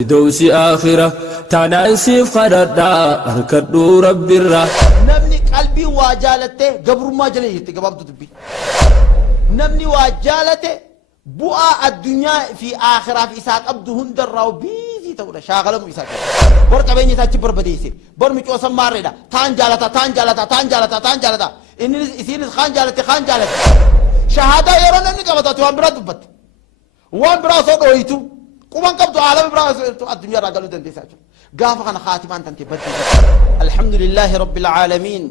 دوسي آخرة تانا سيف خردا أركض رب الرا نمني قلبي واجالته قبر ما جليتي قباب تبي نمني واجالته بؤا الدنيا في آخرة في إساق أبدو هندر راو بيزي تقول شاغل مو إساق بركة بيني تاجي بربديسي برمي جو سماريدا تان جالتا إن إسين خان جالته شهادة يرون إني كبتا توان برا دبت وان برا صوت ويتو كمان قبض عالم برا الدنيا راجلو دنديساجو قافا كان خاتمان تنتي بدي الحمد لله رب العالمين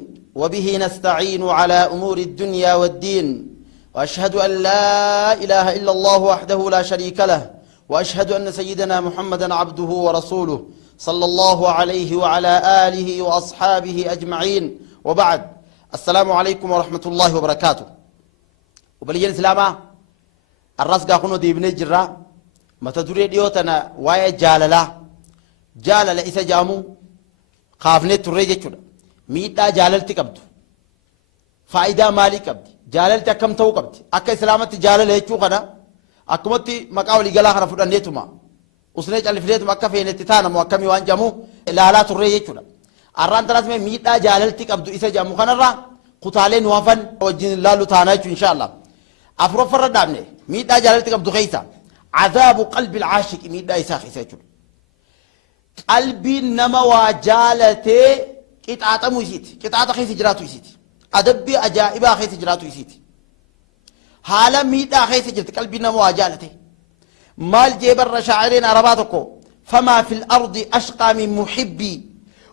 وبه نستعين على أمور الدنيا والدين وأشهد أن لا إله إلا الله وحده لا شريك له وأشهد أن سيدنا محمدا عبده ورسوله صلى الله عليه وعلى آله وأصحابه أجمعين وبعد السلام عليكم ورحمة الله وبركاته وبليين سلاما الرزق أخونو دي بن جرا متى تري ديوتنا واي جاللا إسا جامو خافني تري جيشودا ميدا جاللتي قبدو فائدة مالي قبدي جاللتي أكم تو قبدي أكا إسلامتي جالل هيچو قنا أكمتي مقاولي قلا خنا فدان نيتما usne califleetu akka feenetti taana mo akkami waan jamu ilaalaa turre jechuudha arraan taras mee miidhaa jaalalti qabdu isa jamu kanarra kutaaleen waafan wajjin laalu taana jechuudha inshallah afuroffarra dhaabne miidhaa jaalalti qabdu keessa عذاب قلب العاشق ميدا يساخ يسجل قلبي نما وجالته قطعه موسيت قطعه خيس جراتو يسيت ادبي عجائبا خيس جراتو يسيت حالا ميدا خيس جرت قلبي نما وجالته مال جبر شاعرين عرباتكو فما في الارض اشقى من محبي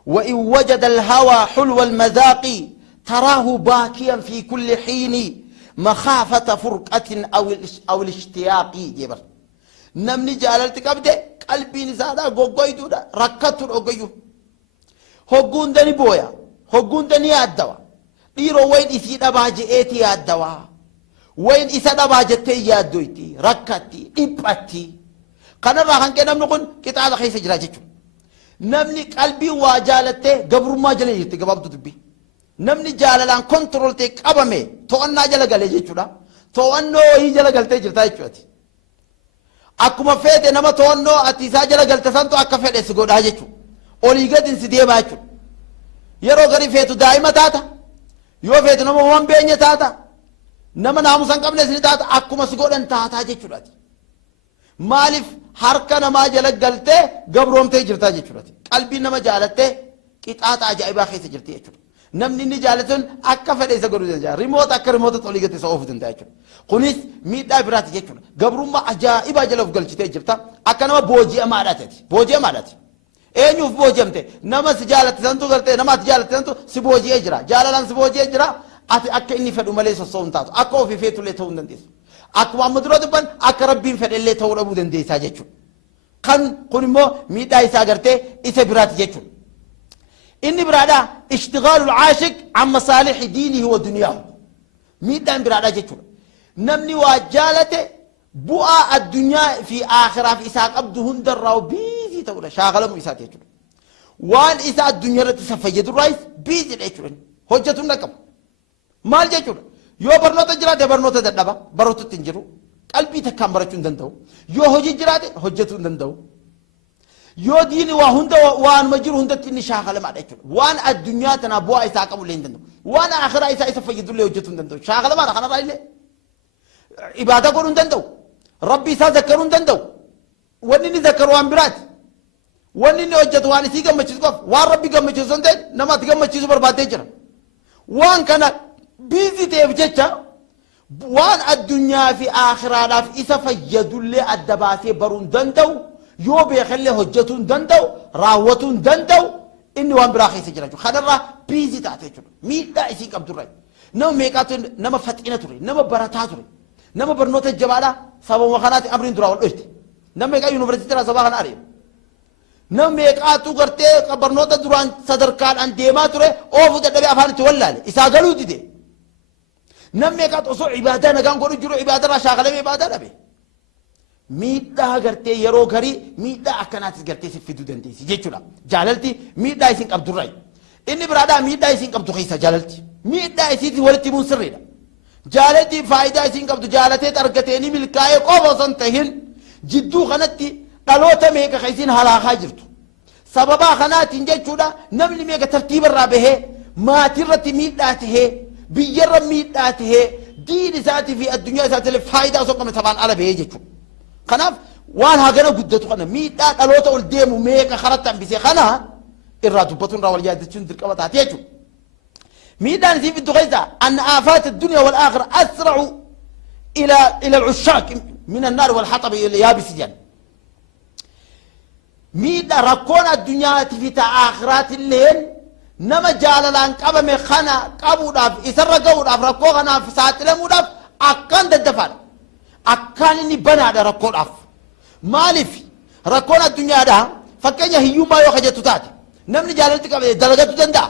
وان وجد الهوى حلو المذاق تراه باكيا في كل حين مخافه فرقه او الاشتياق جبر نمني جاللتي قبده قلبي نسادا غوغويدودا ركتو اوغيو هوغون دني بويا هوغون دني ادوا ديرو وين اسي دباجي ايتي ادوا وين اسا دباجي تي يادويتي ركتي اباتي كان راهن كنم نكون كتا خيس جراجچو نمني قلبي واجالته غبر ما جليتي غبابتو تبي نمني جاللان كنترول تي قبمه تو انا جلغله جچودا تو انو هي جلغلته جرتا جچوتي akkuma feete nama toonnoo ati isaa jala galte santu akka fedhe si godhaa jechuudha olii gadi si deemaa jechuudha yeroo gari feetu daa'ima taata yoo feetu nama waan beenye taata nama naamusan qabnes ni taata akkuma si godhan taataa jechuudha maaliif harka namaa jala galtee gabroomtee jirtaa jechuudha qalbii nama jaalattee qixaaxa ajaa'ibaa keessa jirti jechuudha namni inni jaalatuun akka fedhe isa godhuu danda'a rimoota akka rimoota olii gadi isa oofuu danda'a jechuudha kunis miidhaa biraati jechuudha gabrummaa ajaa'ibaa jala of galchitee jirta akka nama booji'amaadhaati eenyuuf booji'amte nama si jaalatte santu gartee nama ati jaalatte santu si booji'ee jira jaalalaan si booji'ee jira ati akka inni fedhu malee sosso'uun taatu akka ofii feetullee ta'uu hin dandeessu akkuma amma dura dubban akka rabbiin fedhellee ta'uu dhabuu dandeessaa jechuudha kan kun immoo miidhaa isaa gartee isa biraati jechuudha inni biraadha ishtigaalul caashiq an masaalixi diinihi wa dunyaahu miidhaan biraadha jechuudha namni waa jaalate bu'aa addunyaa fi aakhiraaf isaa qabdu hundarraa biizii ta'uudha shaagalamu isaati jechuudha waan isa addunyaa irratti isa fayyadurraayis biiziidha jechuudha hojjetu hin qabu maal jechuudha yoo barnoota jiraate barnoota dadhaba barotutti hin jiru qalbii takkaan barachuu hin danda'u yoo hojii jiraate hojjetuu hin danda'u yoo diini waa hunda waan majiru hundatti inni shaagalamaadha jechuudha waan addunyaa tana bu'aa isaa qabu illee hin danda'u waan aakhiraa isaa isa fayyadullee hojjetuu hin danda'u shaagalamaadha kanarraa illee ibaada godhuu hin danda'u rabbi isaa zakkaruu hin danda'u wanni inni zakkaru waan biraati wanni inni hojjetu waan isii gammachiisu qofa waan rabbi gammachiisu hin ta'in namatti gammachiisu barbaadee jira waan kana biizii ta'eef jecha waan addunyaa fi aakhiraadhaaf isa fayyadullee adda baasee baruu hin danda'u yoo beekallee hojjetuu hin danda'u raawwatuu hin danda'u inni waan biraa keessa jira jechuudha kanarraa biizii taate jechuudha miidhaa isii qabdurraa nama meeqaatu nama faxina ture nama barataa ture nama barnoota jabaadha sababa kanaati amriin duraa wal dhoofte nama meeqaa yuunivarsiitii irraa sababa kana ari'e nama meeqaatu gartee barnoota duraan sadarkaadhaan deemaa ture oofuu dadhabee afaan itti wallaale isaa galuu dide nama meeqaatu osoo ibaadaa nagaan godhu jiru ibaadarraa shaakalamee ibaadaa dhabe miidhaa gartee yeroo garii miidhaa akkanaatis gartee si fiduu dandeessi jechuudha jaalalti miidhaa isin qabdurraa inni biraadhaa miidhaa isin qabdu keessa jaalalti miidhaa isiitti walitti himuun sirriidha جالتي فائدة سين قبض جالتي تركتيني ملكاية قوة سنتهن جدو خنتي dhaloota meeqa kaysiin halaakaa jirtu sababaa kanaatiin jechuudha namni meeqa tartiibarraa bahee maatirratti miidhaa tahee biyyarra miidhaa tahee diin isaatii fi addunyaa isaatii faayidaa osoo qabne tabaan ala bahee jechuudha kanaaf waan hagana guddatu kana miidhaa dhaloota ol deemu meeqa karatti hambisee kana irraa dubbatuun irraa wal yaadachuun dirqama taate jechuudha miidhaan isii fiddu keessa anna aafaat addunyaa wal aakhira asracu ila alcushaaq min annaar wal haxabi yaabisi jedhan miidhaa rakkoon addunyaati fi ta aakhiraatilleen nama jaalalaan qabame kana qabuudhaaf isarra ga'uudhaaf rakkoo kanaaf saaxilamuudhaaf akkaan daddafaadha akkaan inni banaadha rakkoodhaaf maaliif rakkoon addunyaadha fakkeenya hiyyummaa yoo kajettu taate namni jaalalti qabe dalagatu danda'a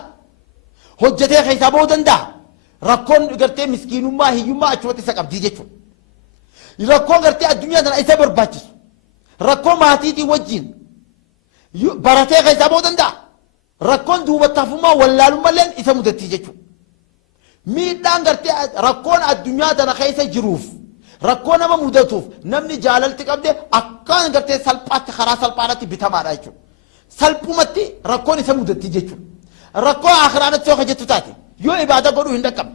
hojjetee keessaa ba'uu danda'a rakkoon gartee miskiinummaa hiyyummaa achumatti isa qabdii jechuudha rakkoon gartee addunyaa tana isa barbaachisu rakkoo maatiitii wajjiin baratee keessaa ba'uu danda'a rakkoon duubattaafummaa wallaalummalleen isa mudattii jechuudha miidhaan gartee rakkoon addunyaa tana keessa jiruuf rakkoo nama mudatuuf namni jaalalti qabde akkaan gartee salphaatti karaa salphaadhaatti bitamaadha jechuudha salphumatti rakkoon isa mudattii jechuudha rakkoo aakhiraadhaatti yoo jettu taate yoo ibaada godhuu hin dhaqqabne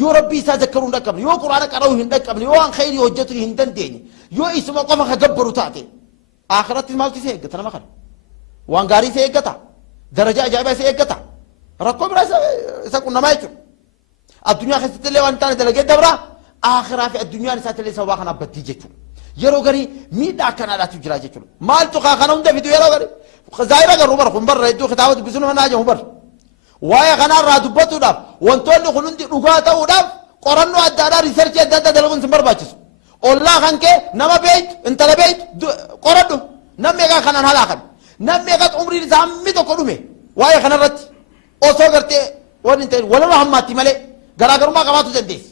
yoo rabbii isaa zakkaruu hin dhaqqabne yoo quraana qara'uu hin dhaqqabne yoo waan khayrii hojjetu hin dandeenye yoo isuma qofa ka gabbaru taate aakhiraatti maaltu isa eeggata nama kana waan gaarii isa eeggata daraja ajaa'ibaa isa eeggata rakkoo biraa isa qunnamaa jechuudha addunyaa keessatti illee waan taane dalagee dabraa akhiraa fi addunyaan isaatti illee sababa kana abbattii jechuudha yeroo garii miidhaa akkanaadhaatu jira jechuudha maaltu kana hunda fidu yeroo garii zaahira garuu bara kun barra iddoo kitaaba dubbisuun manaa jahu bara waa'ee kanarraa dubbatuudhaaf wantoonni kun hundi dhugaa ta'uudhaaf qorannoo adda addaa riisarchii adda addaa dalaguun sin barbaachisu ollaa kan kee nama beeytu intala beeytu qoradhu namni egaa kanaan halaakan namni egaa umriin isaa hammi tokko dhume waa'ee kanarratti osoo gartee waan hin ta'in walirra hammaatti malee garaagarummaa qabaatu dandeessi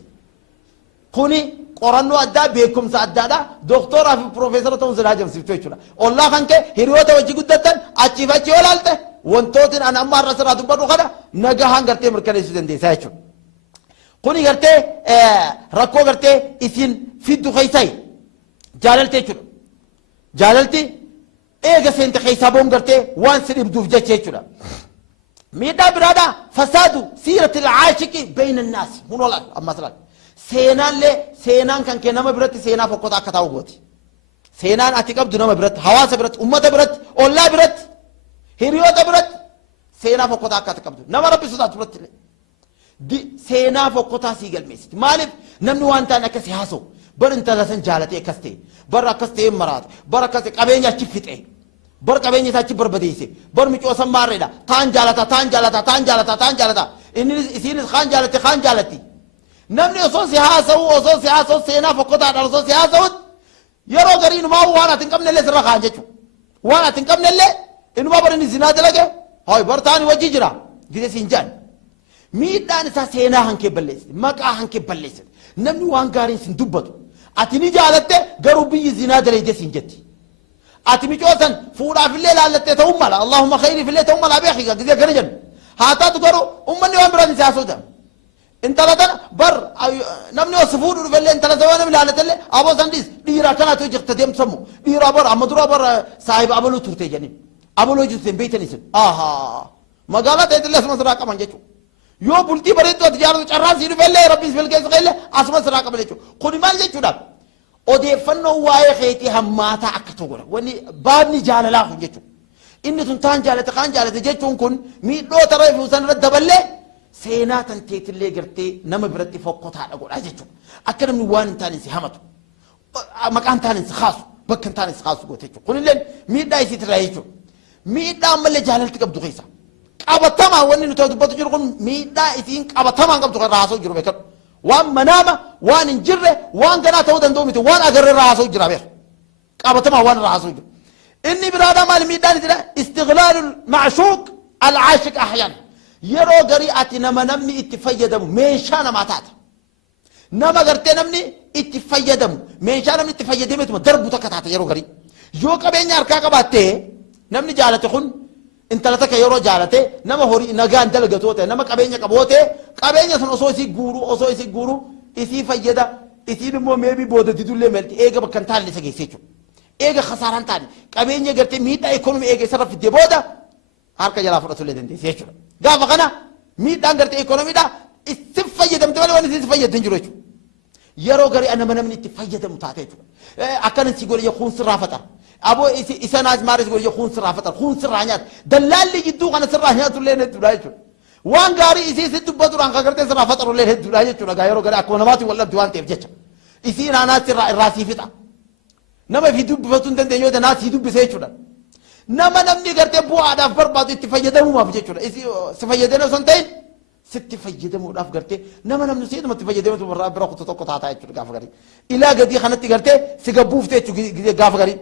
kuni qorannoo addaa beekumsa addaadha doktooraa fi piroofeesara ta'uun sin hajamsiiftu jechuudha ollaa kan kee hiriyoota wajji guddattan achiif achi yoo laalte wantootiin an amma irra sirraa dubbadhu kana nagahaan gartee mirkaneessuu dandeessaa jechuudha kuni gartee rakkoo gartee isin fiddu keessayi jaalalti jechuudha jaalalti eega seente keessaa boon gartee waan si dhibduuf jecha jechuudha miidhaa biraadha fasaadu siirati alcaashiqi bayna annaasi hunola ammas laal seenaallee seenaan kan kee nama biratti seenaa fokkota akka ta'u gooti seenaan ati qabdu nama biratti hawaasa biratti ummata biratti ollaa biratti hiriyoota biratti seenaa fokkotaa akka ati qabdu nama rabbi sodaatu biratti seenaa fokkotaa sii galmeessiti maaliif namni waan ta'an akkasii haasa'u bar intala san jaalatee akkas ta'e bar akkas ta'e maraate bar akkas ta'e qabeenya achi fixe bar qabeenya isaa achi barbadeesse bar micoo san maarreedha taan jaalata taan jaalata taan jaalata taan jaalata inni isiinis kaan jaalatte kaan jaalatti namni osoo si haasa'u seenaa fokkotaadhaan osoo si haasa'u yeroo garii inumaa waan ati hin qabnellee sirra kaan jechuudha waan ati hin qabnellee inumaa bar inni zinaa dalage hoy bar taani wajji jira gise siin jaan miidhaan isaa seenaa hankee balleessite maqaa hankee balleessite namni waan gaariin sin dubbatu ati ni jaalatte garuu biyyi zinaa dalayde siin jetti ati micoosan fuudhaafillee laallattee ta'uu mala allahumma khayriifillee ta'uu mala beekiga gisee kana jennu haa taatu garuu ummanni waan biraan isaa soda intala tana bar namni os fuudhu dhufellee intala sana namni laallattellee aboo san dhiis dhiira akkanaatu jirta deemtu sammu dhiira bar amma dura bar saahiba abaluu turte jennin abaloo jirtu hin beeytan isin magaalaa ta'etillee asuma sirraa qaban jechuudha yoo bultii bareedduu ati jaalatu carraan sii dhufellee rabbiin si milkeessu qeellee asuma sirraa qaban jechuudha kuni maal jechuudhaaf odeeffannoo waa'ee keetii hammaataa akka ta'u godha wanni baabni jaalalaa kun jechuudha inni tun taan jaalate kaan jaalate jechuun kun miidhoota reefuu san irratti daballee seenaa tan teetillee gartee nama biratti fokkotaadha godha jechuudha akka namni waan hin taane si hamatu maqaan taane si kaasu bakka hin taane si kaasu goote jechuudha kunillee miidhaa isiitirraa jechuudha miidhaa ammallee jaalalti qabdu keessa qabatamaa wanni nuti dubbatu jiru kun miidhaa isiin qabatamaan qabdu kan raasoo jiru beekadhu waan manaama waan hin jirre waan ganaa ta'uu danda'u miti waan agarre raasoo jira beeku qabatamaa waan raasoo jiru inni biraadhaa maali miidhaan isira istighlaalu macshuuq alcaashiq ahyaan yeroo garii ati nama namni itti fayyadamu meeshaa namaa taata nama gartee namni itti fayyadamu meeshaa namni itti fayyadametuma darbu takka taata yeroo garii yoo qabeenya harkaa qabaattee namni jaalate kun intala takka yeroo jaalate nama horii nagaan dalagatoo ta'e nama qabeenya qaboo ta'e qabeenya san osoo isii guuru isii fayyada isiin immoo meebii booda didullee melti eega bakka hin taanne isa geesse jechuudha eega khasaaran taani qabeenya gartee miidhaa ekonomii eega sarra fidee booda harka jalaa fudhatu illee dandeessi jechuudha gaafa kana miidhaan gartee ekonomiidha itti fayyadamte malee waan itti fayyadamte jiru jechuudha yeroo garii nama namni itti fayyadamu taate jechuudha akkana si godhe kun sirraa faxara aboo isa naas maaris godhe kun sirraa faxara kun sirraa nyaata dallaalli jidduu kana sirraa nyaatu illee hedduudha jechuudha waan gaarii isii si dubbatuudhaan kan gartee sirraa faxaru illee hedduudha jechuudha gaa yeroo garii akkuma namaatti wal dhabdi waan ta'eef jecha isii naanaatti irraa sii fixa nama fi dubbifatu hin dandeenye yoo ta'e naas sii dubbisee jechuudha nama namni gartee bu'aadhaaf barbaadu itti fayyadamuudhaaf jechuudha si fayyadamuu osoo hin ta'in sitti fayyadamuudhaaf gartee nama namni siituma itti fayyadamuutu bira kutu tokko taataa jechuudha gaafa garii ilaa gadii kanatti gartee si gabbuuftee jechuudha gaafa garii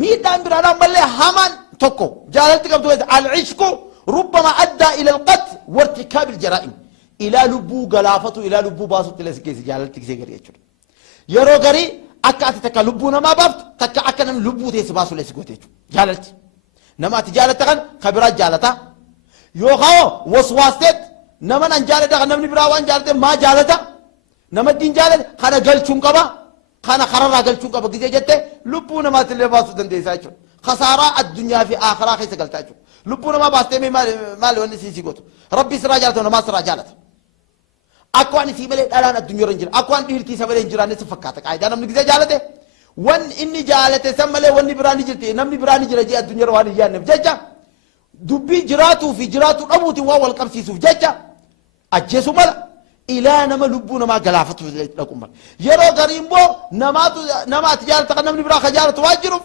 miidhaan biraadhaan mallee hamaan tokko jaalalti qabdu al-ishqu rubbama addaa ila al-qatl wa irtikaabi al-jaraa'im ilaa lubbuu galaafatu ilaa lubbuu baasutti illee si geessi jaalalti gisee garii jechuudha yeroo garii akka ati takka lubbuu namaa baaftu takka akka namni lubbuu teessi baasu illee si goote jechuudha jaalalti nama ati jaalatta kan kabiraa jaalata yookaan waswaasteet nama nan jaalata kan namni biraa waan jaalate maa jaalata nama ittiin jaalate kana galchuun qaba kana kararraa galchuun qaba gisee jette lubbuu namaatti illee baasuu dandeessaa jechuudha khasaaraa addunyaa fi akhiraa keessa galtaa jechuudha lubbuu namaa baastee maali wanni si gootu rabbi sirraa jaalata namaa sirraa jaalata akka waan isii malee dhalaan addunyaa hin jira akka waan dhiirtii isa malee hin jiraanne si fakkaata qaayidaa namni gisee jaalate wan inni jaalate san malee wanni biraa ni jirti namni biraa ni jira jee addunyaa waan hin yaanneef jecha dubbii jiraatuu fi jiraatuu dhabuutiin waan wal qabsiisuuf jecha ajjeesu mala ilaa nama lubbuu namaa galaafatu dhaqu mala yeroo garii immoo namaati jaalata kan namni biraa ka jaalatu waan jiruuf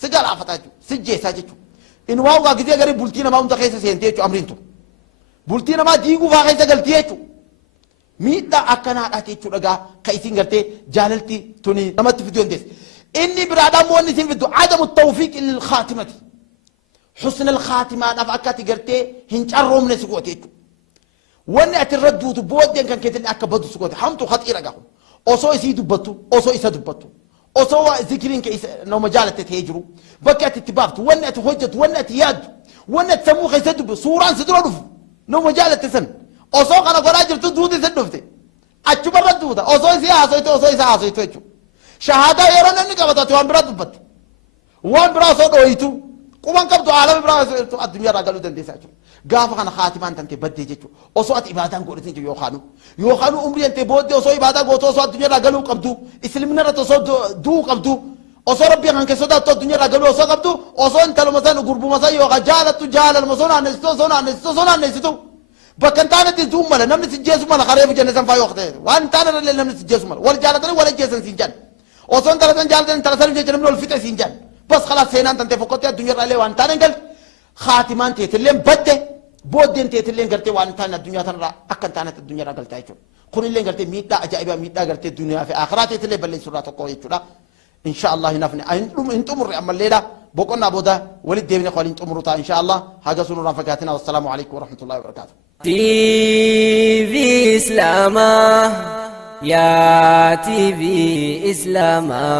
si galaafataa jechuudha si jeessaa jechuudha inni waan ugaa gisee garii bultii namaa hunda keessa seentee jechuudha amriin tun bultii namaa diiguufaa keessa galtii jechuudha miidhaa akkanaadhaa jechuudha gaa ka isin gartee jaalalti tuni namatti fiduu dandeessi inni biraadhaan immoo inni isin fiddu adamu tawfiiq lil khaatimati حسن الخاتمة أنا فأكت قرتي هنجرهم نسقوتي وأنا أتردد بودين كان كده أكبر سقوتي حمتو خطيرة قاهم أصو يسيد بطو أصو يسد بطو أصو ذكرين كيس نو مجالة تهجروا بكت تبافت وأنا تهجت وأنا تياد وأنا تسموه يسد بصوران سدرف نو مجالة تسن أصو كان قراجر تدود يسدفته أتشبر ردوده أصو يسيا أصو يسيا أصو يسيا شهادة يرانا نكبتات وان براد بط وان براد صوت ويتو قوان كبتو عالم براس الدنيا راجلو دنديسا غاف كان خاتمان تنتي بدي جيتو اوسو ات عبادان غورتين يوخانو عمري انت بودي اوسو عبادا غوتو اوسو الدنيا راجلو قبدو اسلمنا رتو دو قبدو اوسو ربي كان كسودا تو الدنيا راجلو اوسو قبدو اوسو انت لو مثلا غربو مثلا يوغا جالت جال المسونا نستو سونا نستو بكنتانه دي دومله نمن سجيسو مال خريف جنة فا يوخته وان تانا نمن سجيسو مال ولا جالتني ولا جيسن سينجان اوسو انت جالتن ترسل جنة الفتة سينجان بس خلاص سينان تنتي فقط الدنيا رالي وان تانن خاتمان تيتلين بده بودين تيتلين غرتي وان تان الدنيا تنرا اكن تانت الدنيا راغل تايچو كون لين غرتي ميتا عجائب ميتا غرتي الدنيا في اخرات تيتلي بل سورات قوي چودا ان شاء الله نفني انتم عمل ليدا بوقنا بودا ولد ديبن قولين تمرتا ان شاء الله حاجه سنور فكاتنا والسلام عليكم ورحمه الله وبركاته تي في اسلاما يا تي في اسلاما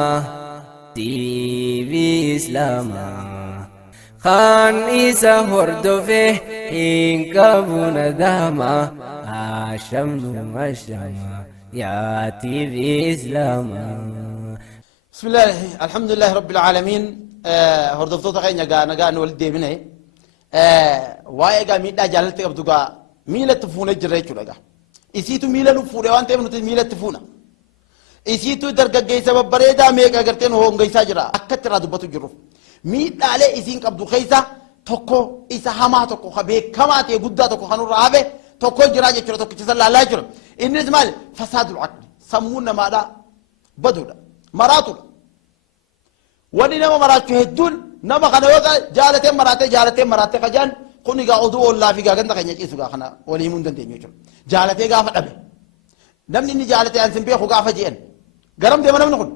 TV Islama Khan isa hordofe hinkabuna dama Ashamnu mashama Ya TV Islama بسم الله الحمد لله رب العالمين هردفتو تغي نغا نولدي بني واي غا ميدا جالتي ابدوغا ميلا تفونه جريچو لغا اسيتو ميلا نفوره وانت منت ميلا تفونه isiitu dargaggeessa babbareedaa meeqa agarteen hoongaysaa jira akkatti irraa dubbatu jiru miidhaalee isiin qabdu keessa tokko isa hamaa tokko ka beekamaa ta'e guddaa tokko kanurraa hafe tokko jiraa jechuudha tokkicha laalaa jira innis maal fasaadul aqli sammuun namaadhaa baduudha maraatuudha wanni nama maraachuu hedduun nama kana yoo jaalatee maraatee kajaan kun egaa oduu ollaa fi gaaganta keenya ciisu gaa kana walii himuu hin dandeenyu jechuudha jaalatee gaafa dhabe namni inni jaalatee an sin beeku gaafa je'en garam deema namni kun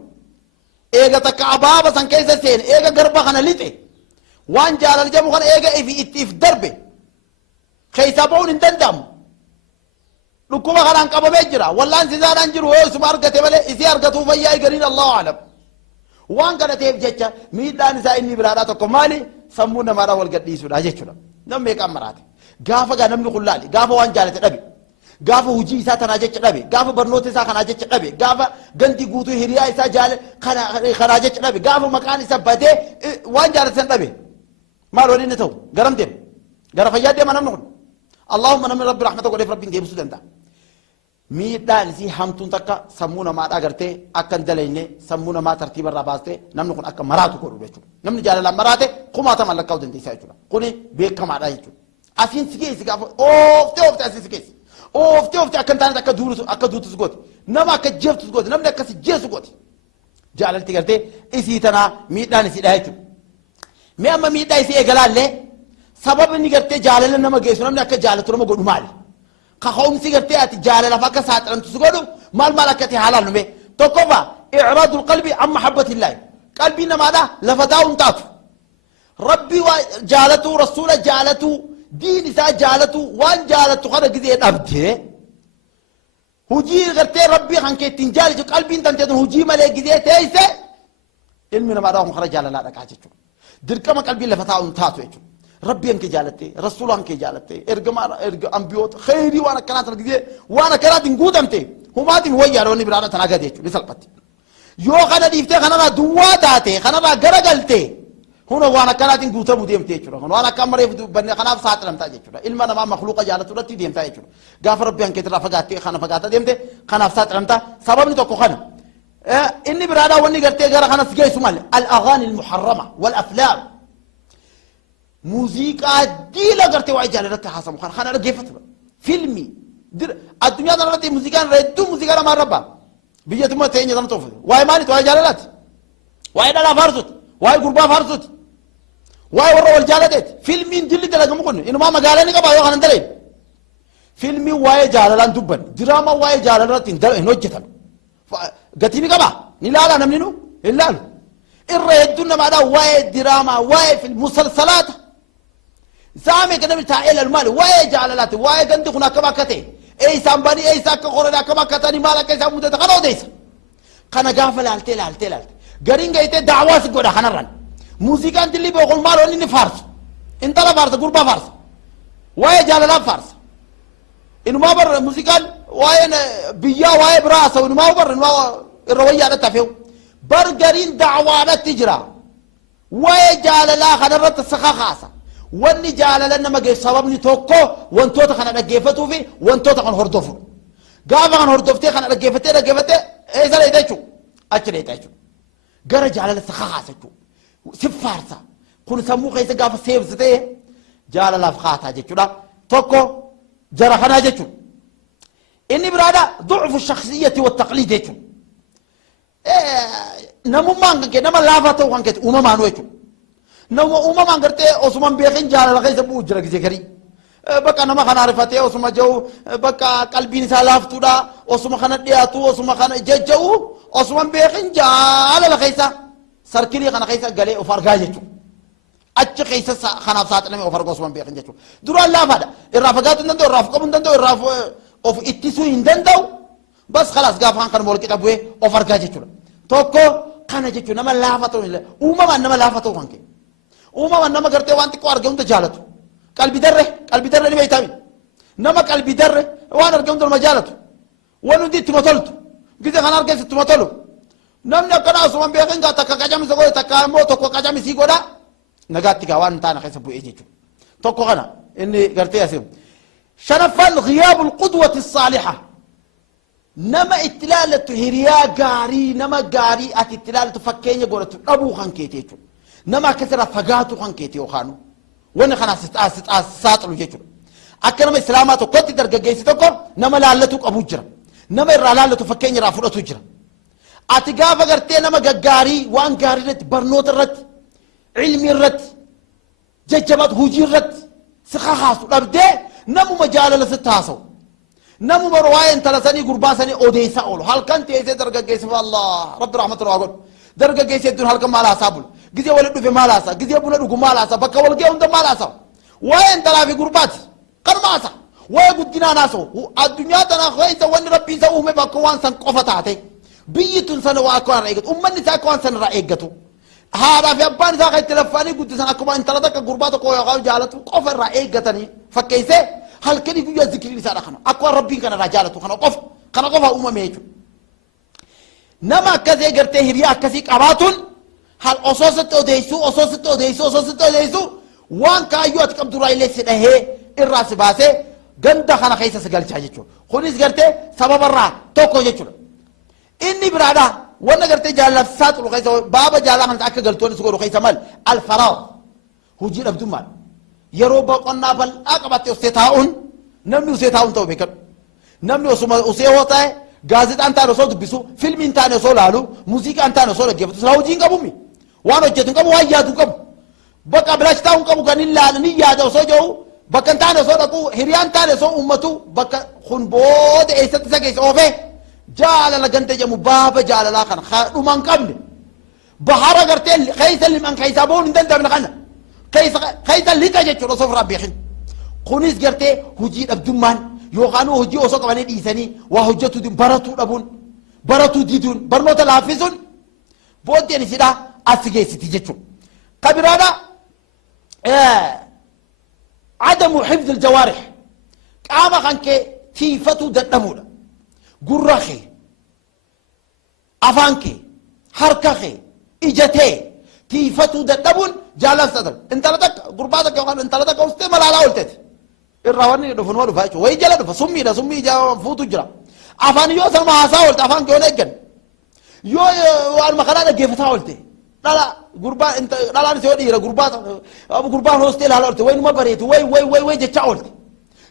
eega takka abaaba san keessa seen eega garba kana lixe waan jaalal jamu kana eega if darbe keessa ba'uun hin danda'amu dhukkuma kanaan qabamee jira wallaan sisaadhaan jiru yoo isuma argate malee isii argatuu fayyaa gariin allahu alam waan kana ta'eef jecha miidhaan isaa inni biraadhaa tokko maali sammuu namaadhaa wal gadhiisuudha jechuudha namni meeqaan maraate gaafa gaa namni kun laali gaafa waan jaalate dhabe قاف وجي إسا تناجج نبي قاف برنوت إسا خناجج نبي قاف قنتي قوتو هريا إسا جال خناجج نبي قاف مكان إسا بدي وان جالت نبي ما لولي نتو قرم ديم قرم فياد ديم أنا منون اللهم نمن رب رحمتك وليف رب ديم سودان ميدان سي همتون تكا سمونا ما أغرتي أكن دليني سمونا ما ترتيب الراباسته نمنكن أكن مراتو كورو بيشو نمن جال مراتي قوما تمام لك كودن تيسا يجولا قولي بيك ما رايجو أسين سكيس قاف أوفت أسين سكيس أوفت أكن تاني أكا دوت سقوط نما أكا جيف سقوط نمن أكا سجيف سقوط جال التقرتي إسي تنا ميدان سي دايجو مي أما ميدان سي إغلال لي سبب نيغرتي جال نما جيسو نمن أكا جال ترمو قدو مالي خاوم سيغرتي اتي جال لفاك ساترن تسغدو مال ملكتي حلال نمي توكوفا اعراض القلب عن محبه الله قلبي نمادا لفتاو انتاف ربي وجالته رسول جالته دين سا جالته وان جالته خد غزي ابدي هجي غرتي ربي خانك تنجال قلبي انت هجي ملي غزي تيسه علم نمادا هم خرج على لا دكاچو دركما قلبي لفتاو انتاف ربي انك جالتي رسول انك جالتي ارجما انبيوت خيري وانا كانت الجدي وانا كانت نقودمتي هما دي هو ياروني برانا تناغديچ لسلقت يو خنا ديفته خنا دواتاتي خنا غرغلتي هنا وانا كانت نقوتم ديمتي چرو وانا كمري بن خنا ساعت لمتا جچو علما ما مخلوق جالت رتي ديمتا جچو غفر ربي انك ترافغاتي خنا فغاتا ديمتي خنا ساعت لمتا سبب ني توكو خنا اني برادا وني غرتي غر خنا سجي سمال الاغاني المحرمه والافلام موسيقى دي لغرتي واي جالرت حسب خان رجفت فيلمي الدنيا دارتي موسيقى ردو موسيقى ما ربا بيجت ما تيني دم توف واي مالي واي جالرات واي دلا فارزت واي غربا فارزت واي ورا والجالدت فيلمي دي دلغم كون انو ما مغالني كبا يو خان دلي فيلمي واي جالران دبن دراما واي جالرات دل نوجتن غتيني كبا نلالا نمنينو الا الردنا ما دا واي دراما واي في المسلسلات سامي كده بتاع المال واي جعللات واي غندي هنا كما كتي اي سامباني اي ساك قرنا كما كتاني مالك اي سامو تخلو ديس كان غافل التل غرين جايته دعوات غدا خنرن موسيقى انت اللي بقول مالو اني فارس انت لا فارس غربا فارس واي جعللات فارس انه ما بر موسيقى واي بيا واي براس انه ما بر الرويه ده تفيو برغرين دعوات تجرا واي جعللا خنرت السخاخاسه واني جالل لنا ما جي سببني توكو وانتو خنا دغيفتو في وانتو خن هردوفو غافا خن هردوفتي خنا دغيفتي اي زلا يدچو اچري يدچو غره جالل سخاخاسچو سفارسا كون سمو خيس غاف سيف زتي جالل افخاتا جچو دا توكو جرا خنا جچو اني برادا ضعف الشخصيه والتقليد جچو نمو مانك نما لافاتو كانت ما نوچو نو ما غرتي عثمان بيخن جال لغاي سبو جرك زكري بقى نما خنا عرفتي عثمان جو بقى قلبي سلافتو دا عثمان خنا دياتو عثمان خنا ججو عثمان بيخن جال لغايسا سركلي خنا خيسا غلي وفرغاجتو اچ خيسا خنا سات نمي وفرغ عثمان بيخن جتو درو الله فدا الرافقات ندو الرافقم ندو الراف اوف اتسو يندندو بس خلاص غافان كان مولكي تبوي وفرغاجتو توكو خنا جتو نما لافتو وما نما لافتو كانكي وما نما غرتي وانت كو ارغون تجالتو قلبي دره لي بيتامي نما قلبي دره وانا ارغون المجالتو ونو دي تمثلت غير انا ارغس تمثلو نمنا كنا اسوان بيغن غا تكاجام سغو تكامو تو كاجام سيغودا نغاتي غوان تانا خيسبو ايجيتو توكو انا اني غرتي اسيم شرف غياب القدوه الصالحه نما اتلالت هريا غاري نما غاري اتلالت فكيني غورتو ابو خانكيتيتو نما كسر فغاتو خانكيتي وخانو وانا خلاص ساطلو جيتو اكرم اسلاماتو كنت درغغيستو نما لالتو ابوجرا نما رالالتو فكيني رافودتو جرا اتغاف غرتي نما غغاري وان غاريت برنوت رت علمي رت ججبات هوجي رت سخاخاسو دبدي نمو مجال لستاسو نمو برواي انت لسني غرباسني اوديسا اول هل كنت يزي درغغيس الله رب رحمه الله اقول درغغيس يدون هل كما لا صابل غزي ولدو في مالاسا غزي بولدو مالاسا بكا ولغي اون مالاسا وين ترى في غربات قرماسا وين غدنا ناسو الدنيا تنا خويسا وين ربي سو مي بكوان سن قفتاتي بيتون سن واكوان رايغت امني ساكوان سن رايغتو هذا في ابان ساخ تلفاني قد سن اكو انت لدك غربات كو يقاو جالتو قفر رايغتني fakkeessee halkanii guyyaa zikriin isaadha kana akka rabbiin kana irraa jaalatu kana qofa uumame jechuudha. Nama akkasii gartee hiriyaa akkasii qabaatuun hal osoo sitti odeessu waan kaayyoo ati qabdurraa illee si dhahee irraa si baasee ganda kana keessa si galchaa jechuudha. Kunis gartee sababarraa tokko jechuudha. Inni biraadhaa wanna gartee jaallatsaa xulu keessa baaba jaalala kanatti akka galtoonni si godhu keessa maal alfaraaq hojii dhabdummaan yeroo boqonnaa bal'aa qabattee usee taa'uun namni usee taa'uun ta'u beekadhu. Namni osuma usee hoo ta'e gaazexaan taane osoo dubbisu filmiin taane osoo laalu muuziqaan taane osoo dhaggeeffatu silaa hojii hin qabummi waan hojjetu hin qabu waan yaadu hin qabu bakka bilaash taa'uu hin qabu kan hin laalanii yaada osoo jiru bakka hin taane osoo dhaqu hiriyaan taane osoo uummatu bakka kun booda eessatti isa keessa oofee jaalala gante jedhamu baaba jaalalaa kana dhuma hin qabne bahara gartee keessa liman keessaa bahuun hin danda'amne kana keessa lixa jechuudha osoo ofirraa beekin kunis gartee hojii dhabdummaan yookaan hojii osoo qabanii dhiisanii waa hojjetu baratuu dhabuun baratuu diduun barnoota laaffisuun booddeen isidhaa as geessiti jechuudha. Kabiraadha adamu xifdi aljawaarix qaama kan kee tiifatuu dadhabuudha. Gurra kee afaan kee harka kee ija kee tiifatuu dadhabuun jaallatsa intala takka gurbaa takka yookaan intala takka ustee malaalaa oolteeti. Irraa wanni dhufun waa dhufaa jechuudha. Wayi jala dhufa summiidha summii ija fuutu jira. Afaan yoo sama haasaa oolte afaan kee oon eeggan yoo waan maqalaa dhaggeeffataa oolte dhala gurbaa dhalaan si yoo dhiira gurbaan hoostee ilaala oolte wayi numa bareetu wayi jechaa oolte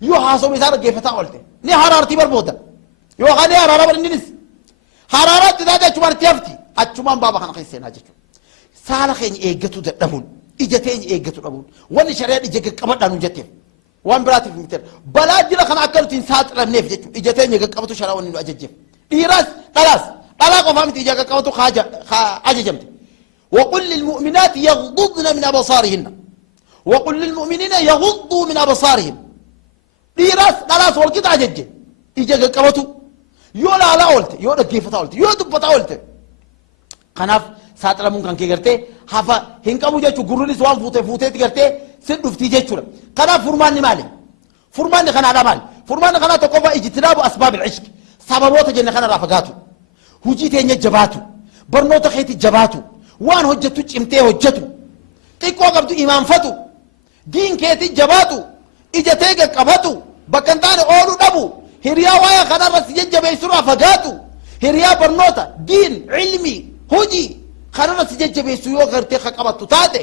yoo haasoma isaa dhaggeeffataa oolte ni haraartii barbooda yookaan ni haraara barinninis haraaraatti taate achumaan itti hafti achumaan baaba kana keessa seenaa jechuudha. Saala keenya eeggatu dadhabuun ija keenya eeggatu dhabuun wanni shari'aan ija qaqqabadhaan jetteef waan biraatiif miteera balaa jira kana akka nuti hin saaxilamneef jechuudha. Ija keenya qaqqabatu shari'aa wanni nu ajajjeef dhiiraas dhalaas dhalaa qofaa miti ija qaqqabatu ajajamte. وقل للمؤمنات يغضضن من أبصارهن وقل للمؤمنين يغضوا من أبصارهم dhiiraas dhalaas wal qixa ajajje ija qaqqabatu yoo laalaa oolte yoo dhaggeeffataa oolte yoo dubbataa oolte kanaaf saaxilamuun kan kee gartee hafa hin qabu jechuudha. Gurrinis waan fuuteetti gartee sin dhuftii jechuudha. Kanaaf furmaanni maali? Furmaanni kanaadha maali? Furmaanni kanaa tokkoffaa ijtinaabu asbaab al-ishq sababoota jenne kanarraa fagaatu hujii teenya jabaatu barnoota keetti jabaatu waan hojjettu cimtee hojjetu xiqqoo qabdu imaanfatu diin keetti jabaatu ija tee qaqqabatu bakka hin taane ooluu dhabu hiriyaa waa'ee kanarra si jajjabeessurraa fagaatu hiriyaa barnoota diin ilmi hojii kanarra si jajjabeessu yoo gartee ka qabattu taate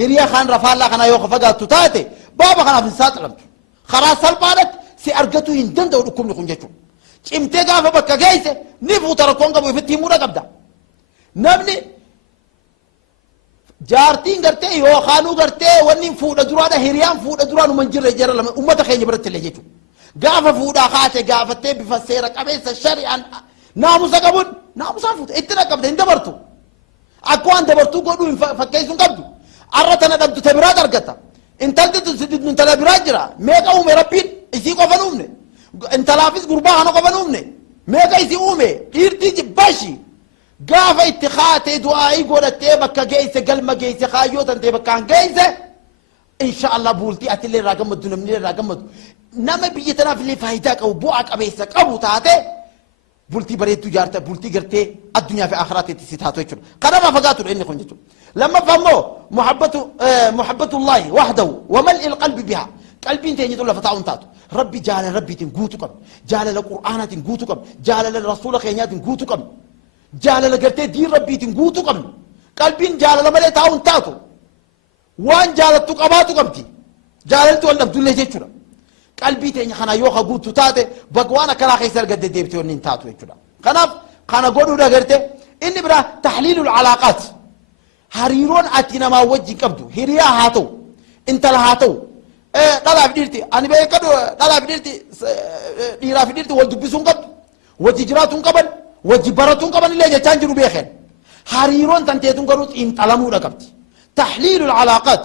hiriyaa kan rafaallaa kanaa yoo ka fagaattu taate baaba kanaaf hin saaxilamtu karaa salphaadhatti si argatu hin danda'u dhukkubni kun jechuudha. Cimtee gaafa bakka geesse ni fuuta rakkoon qabu ifitti himuudha qabda. Namni jaartiin gartee yookaanuu gartee wanni fuudha duraadha hiriyaan fuudha duraan uman jirre jara lama ummata keenya biratti illee jechuudha. Gaafa fuudhaa kaate gaafattee bifa seera qabeessa shari'aan naamusa qabuun naamusaan fuute itti dhaqqabde hin dabartu. Akka waan dabartuu godhuu hin fakkeessuun qabdu. Arra tana dhabdu ta biraat argata. Intalti intala biraa jira meeqa uume rabbiin isii qofan uumne intalaafis gurbaa kana qofan uumne meeqa isii uume dhiirtii jibbaashii gaafa itti kaatee du'aa'ii godhattee bakka geesse galma geesse kaayyoo tantee bakkaan geesse insha Allah bultii atillee irraa gammadu namni irraa gammadu nama biyya tanaaf illee faayidaa qabu bu'aa qabeessa qabu taate bultii bareedduu jaarta bultii gartee addunyaa fi akhiraatti si taatu jechuudha. Kanarraa fagaatudha inni kun jechuudha. Lammaffaa immoo muhabbatullahi wahdahu wa mal'il qalbi bihaa qalbiin teenyitu lafa taa'uun taatu rabbi jaalala rabbiitiin guutuu qabna jaalala qur'aanaatiin guutuu qabna jaalala rasuula keenyaatiin guutuu qabna jaalala gartee diin rabbiitiin guutuu qabna qalbiin jaalala malee taa'uun taatu waan jaalattu qabaatu qabdi jaalalti wal dhabdullee jechuudha. Qalbii teenya kana yoo ka guutuu taate bakka waan akkanaa keessa argatte deebitee wanni hin taatu jechuudha. Kanaaf kana godhuudha gartee inni biraa tahliilul alaaqaat hariiroon ati namaa wajjin qabdu hiriyaa haa ta'u intala haa ta'u dhalaaf dhiirti ani beekadu dhalaaf dhiirti dhiiraaf dhiirti wal dubbisuun qabdu wajji jiraatuun qaban wajji baratuun qaban illee jechaan jiru beekeen hariiroon tanteetuun garuu xiinxalamuudha qabdi. Tahliilul alaaqaat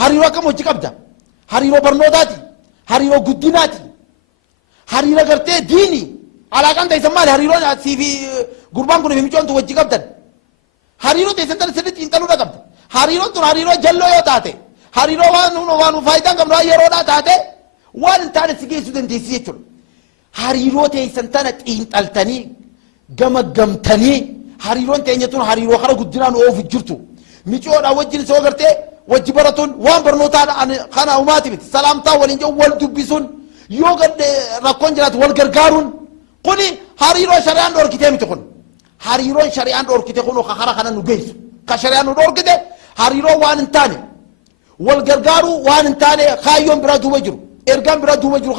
hariiroo akkam wajji qabda hariiroo barnootaati hariiroo guddinaati hariiroo gartee diini alaaqaan teessan maali hariiroon siifi gurbaan kun himicoontu wajji qabdan hariiroo teessan tan sirriitti xiinxaluudha qabda hariiroon tun hariiroo jalloo yoo taate hariiroo waan faayidaan qabnu yeroodhaa taate waan hin taane si geessuu dandeessi jechuudha. Hariiroo teessan tana xiinxaltanii gamaggamtanii hariiroon teenya tun hariiroo kara guddinaan oofu jirtu. Micoodhaa wajjin soo gartee wajji baratuun waan barnootaan kana umaati miti. Salaamtaa waliin jedhu wal dubbisuun yoo rakkoon jiraatu wal gargaaruun kuni hariiroo shari'aan dhoorkitee miti kun. Hariiroon shari'aan dhoorkite kun kara kana nu geessu. Ka shari'aan nu dhoorkite hariiroo waan hin taane wal gargaaruu waan hin taane kaayyoon biraa duuba jiru. Ergaan biraa duuba jiru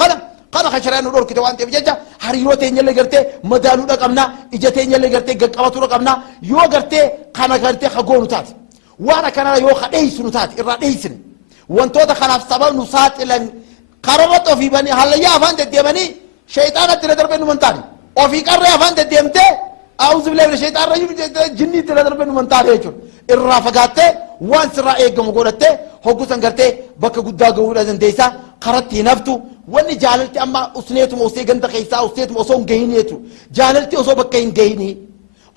kana ka shari'aan nu dhoorkite waan ta'eef jecha hariiroo teenyallee gartee madaaluudha qabna ija teenyallee gartee gaqqabatuudha qabna yoo gartee kana gartee hagoonu taate. Waan akkanaa yoo kadheessu nu taate irraa dheessine wantoota kanaaf sababa nu saaxilan kararratti ofii banii hallayyaa afaan deddeemanii shayxaanatti na darbee nu mantaane ofii qarree afaan deddeemtee a'uuzu billahi minash shayxaani rajiim jinniitti na darbee nu mantaane jechuudha. Irraa fagaattee waan sirraa eegamu godhattee hoggusan gartee bakka guddaa ga'uudha dandeessaa karatti hin haftu wanni jaalalti amma usneetuma osoo ganda keessaa usneetuma osoo hin gahineetu jaalalti osoo bakka hin gahini.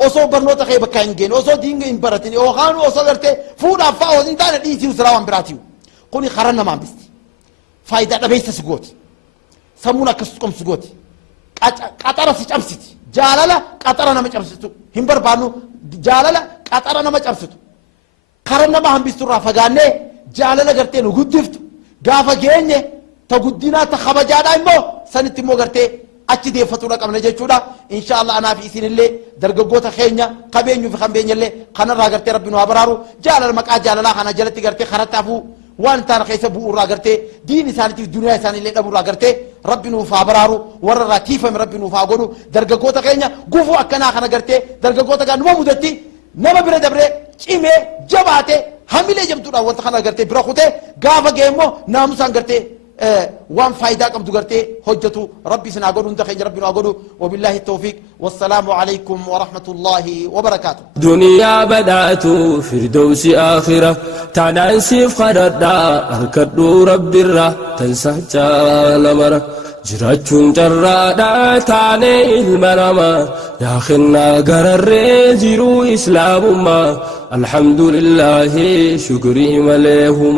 Osoo barnoota kee bakka hin geenne osoo diinga hin baratin yookaan osoo gartee fuudhaaf fa'aa osoo hin taane dhiisii siraa waan biraatiyu kuni karaa namaan bisti faayidaa dhabeessa si gooti sammuun akkas qomsi gooti qaxara si cabsiti jaalala qaxara nama cabsitu hin barbaannu jaalala qaxara nama cabsitu karaa nama hambisturraa fagaannee jaalala gartee nu guddiftu gaafa geenye ta guddinaa ta kabajaadhaa immoo sanitti immoo gartee achi deeffatuudha qabna jechuudha. Inshallah anaa fi isinillee dargaggoota keenya qabeenyuu fi qabeenyallee kanarraa gartee rabbi nu haa baraaru jaalala maqaa jaalalaa kana jalatti gartee karatti hafuu waan taana keessa bu'uurraa gartee diin isaaniitiif duniyaa isaaniillee dhabuurraa gartee rabbi nuuf haa baraaru warrarraa tiifame rabbi nuuf haa godhu dargaggoota keenya gufuu akkanaa kana gartee dargaggoota gaa numa mudatti nama bira dabree cimee jabaate hamilee jabduudha wanta kana gartee bira kutee gaafa ga'e immoo naamusaan gartee وان فايدة قم تقرتي حجته ربي سنعقوله انت خير ربي نعقوله وبالله التوفيق والسلام عليكم ورحمة الله وبركاته. دنيا بدأت فردوس آخرة تعالى نسيف خردا أركض رب الرا تنسى جالمرة جراتشون جرادا تعالى المرما داخلنا قرر زيرو إسلام ما الحمد لله شكري مليهما.